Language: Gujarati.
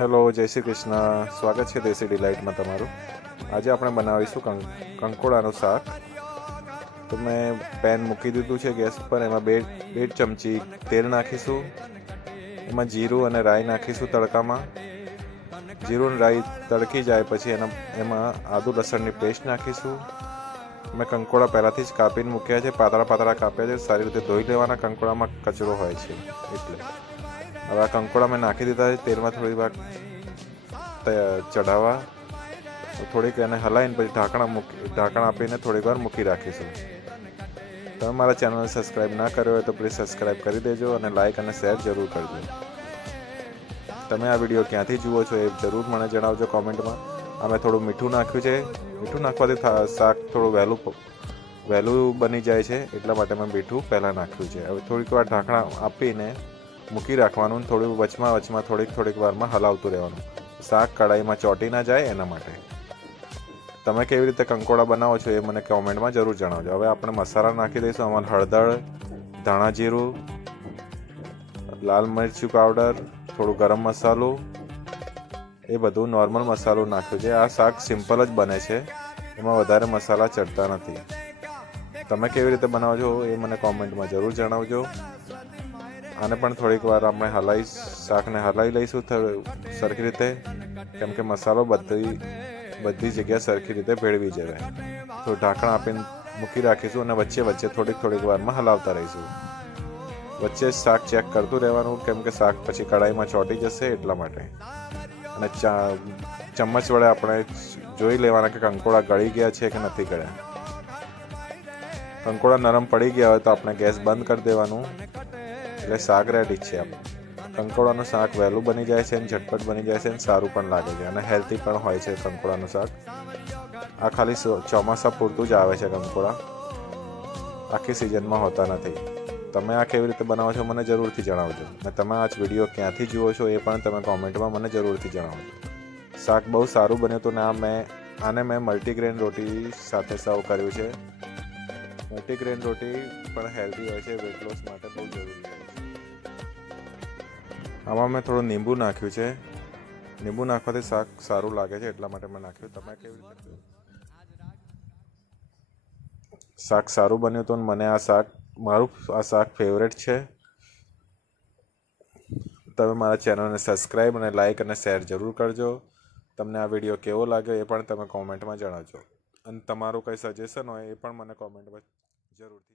હેલો, જય શ્રી કૃષ્ણ. સ્વાગત છે દેશી ડિલાઇટમાં તમારું. આજે આપણે બનાવીશું કંકોડાનું શાક. તો મેં પેન મૂકી દીધું છે ગેસ પર. એમાં બે ચમચી તેલ નાખીશું. એમાં જીરું અને રાઈ નાખીશું તડકામાં. જીરું અને રાઈ તડકી જાય પછી એમાં આદુ લસણની પેસ્ટ નાખીશું. મેં કંકોડા પહેલાંથી જ કાપીને મૂક્યા છે, પાતળા કાપ્યા છે. સારી રીતે ધોઈ લેવાના, કંકોડામાં કચરો હોય છે એટલે. હવે આ કંકોડા મેં નાખી દીધા છે તેલમાં. થોડી વાર ચઢાવવા, થોડીક એને હલાવીને પછી ઢાંકણ આપીને થોડીક વાર મૂકી રાખીશું. તમે મારા ચેનલને સબસ્ક્રાઈબ ના કર્યો હોય તો પ્લીઝ સબસ્ક્રાઈબ કરી દેજો અને લાઇક અને શેર જરૂર કરજો. તમે આ વિડીયો ક્યાંથી જુઓ છો એ જરૂર મને જણાવજો કોમેન્ટમાં. અમે થોડું મીઠું નાખ્યું છે. મીઠું નાખવાથી શાક થોડું વહેલું બની જાય છે, એટલા માટે મેં મીઠું પહેલાં નાખ્યું છે. હવે થોડીક વાર ઢાંકણા આપીને મૂકી રાખવાનું. થોડું વચમાં થોડીક વારમાં હલાવતું રહેવાનું, શાક કઢાઈમાં ચોંટી ના જાય એના માટે. તમે કેવી રીતે કંકોડા બનાવો છો એ મને કોમેન્ટમાં જરૂર જણાવજો. હવે આપણે મસાલા નાખી દઈશું. આમાં હળદર, ધાણા જીરું, લાલ મરચું પાવડર, થોડું ગરમ મસાલો, એ બધું નોર્મલ મસાલો નાખ્યું છે. આ શાક સિમ્પલ જ બને છે, એમાં વધારે મસાલા ચડતા નથી. તમે કેવી રીતે બનાવો છો એ મને કોમેન્ટમાં જરૂર જણાવજો. આને પણ થોડીક વાર આપણે શાકને હલાવી લઈશું સરખી રીતે, કેમ કે મસાલો બધી જગ્યાએ સરખી રીતે ભેળવી જવાય. તો ઢાંકણ આપીને મૂકી રાખીશું અને વચ્ચે થોડીક વારમાં હલાવતા રહીશું. વચ્ચે શાક ચેક કરતું રહેવાનું, કેમ કે શાક પછી કઢાઈમાં ચોંટી જશે એટલા માટે. અને ચમચ વડે આપણે જોઈ લેવાના કે કંકોડા ગળી ગયા છે કે નથી ગળ્યા. કંકોડા નરમ પડી ગયા હોય તો આપણે ગેસ બંધ કરી દેવાનું, એટલે શાક રેડી છે. કંકોડાનું શાક વહેલું બની જાય છે અને ઝટપટ બની જાય છે અને સારું પણ લાગે છે અને હેલ્ધી પણ હોય છે કંકોડાનું શાક. આ ખાલી ચોમાસા પૂરતું જ આવે છે કંકોડા, આખી સિઝનમાં હોતા નથી. તમે આ કેવી રીતે બનાવો છો મને જરૂરથી જણાવજો. અને તમે આ વિડીયો ક્યાંથી જુઓ છો એ પણ તમે કોમેન્ટમાં મને જરૂરથી જણાવજો. શાક બહુ સારું બન્યું હતું ને આને મેં મલ્ટીગ્રેન રોટી સાથે સર્વ કર્યું છે. મલ્ટીગ્રેન રોટી પણ હેલ્ધી હોય છે, વેટ લોસ માટે બહુ જરૂરી હોય છે. આમાં મેં થોડું લીંબુ નાખ્યું છે. લીંબુ નાખવાથી શાક સારું લાગે છે એટલા માટે મેં નાખ્યું. તમે કેવી રીતે? શાક સારું બન્યું હતું. મને મારું આ શાક ફેવરેટ છે. તમે મારા ચેનલને સબસ્ક્રાઈબ અને લાઇક અને શેર જરૂર કરજો. તમને આ વિડીયો કેવો લાગ્યો એ પણ તમે કોમેન્ટમાં જણાવજો. અને તમારું કંઈ સજેશન હોય એ પણ મને કોમેન્ટમાં જરૂરથી